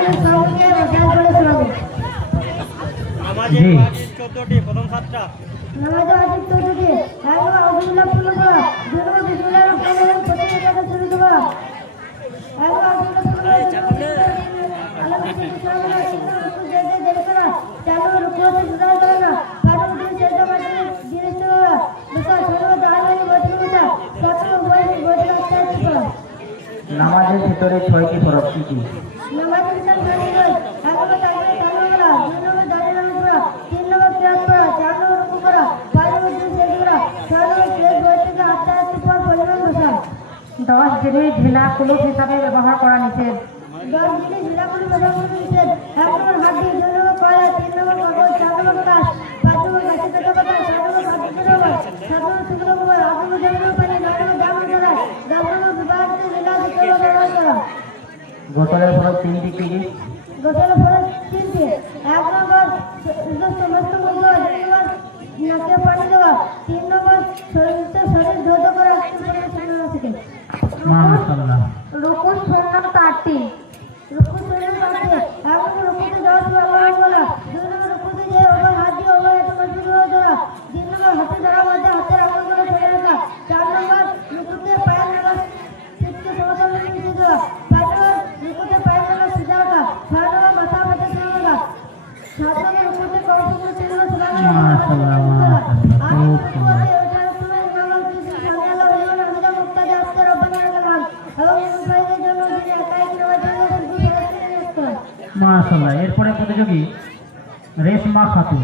জি। ওয়াজিব চোদ্দটি প্রথম সাতটা। নামাজে আজিব চৌধুরী একবার আউযুবিল্লাহ পূর্ণ করা শুরু পূর্ণ চালু কারণ সেটা মাঝে জিনিস করা বসা বই বই করা নামাজের ভিতরে ছয়টি ফরজ কি কি নামাজের বিশাল খালি নয় এক নম্বর তাকবীর চালু করা দুই নম্বর দাঁড়িয়ে নামাজ পড়া তিন নম্বর কিরাত করা চার নম্বর রুকু করা পাঁচ নম্বর দিন শেষ করা ছয় নম্বর শেষ বই থেকে আটটা আটটি পর পরিমাণ বসা দশ জিনিস ঢিলা কুলুপ হিসাবে ব্যবহার করা নিষেধ। দশ জিনিস ঢিলাগুলি ব্যবহার করে নিষেধ। এক নম্বর হাড্ডি দুই নম্বর কয়লা তিন নম্বর কাগজ চার নম্বর কাঠ পাঁচ নম্বর গাছের পেটে পাতা ছয় নম্বর খাদ্য রোবর সাত নম্বর শুকনো গোবর আট নম্বর জমির পানি নয় নম্বর জামা করা দশ নম্বর বিবাহিত ঢিলা দ্বিতীয় ব্যবহার করা গোসলের ফরজ তিনটি কি কি? গোসল ফরজ তিনটি। এক নম্বর সমস্ত মূল্য দুই নাকে পানি দেওয়া। তিন নম্বর শরীরতে শরীর महाराष्ट्राला. रुकू सोनं काटे रुकू सोनं काटे आपण रुकू जाऊ बाबा बोला. दूर रुकू ते जे ओवर हाती ओवर येतो मजबूत होत जरा तीन नंबर हाती जरा मध्ये हाती राखून बोला ठेवला का चार नंबर रुकू ते पाय नंबर तितके समजा मी जरा पाच नंबर रुकू ते पाय नंबर सीधा का सहा नंबर माथा मध्ये सीधा का सात नंबर रुकू ते कौतुक सीधा सुना महाराष्ट्राला महाराष्ट्राला মাশাআল্লাহ এরপরে প্রতিযোগী রেশমা খাতুন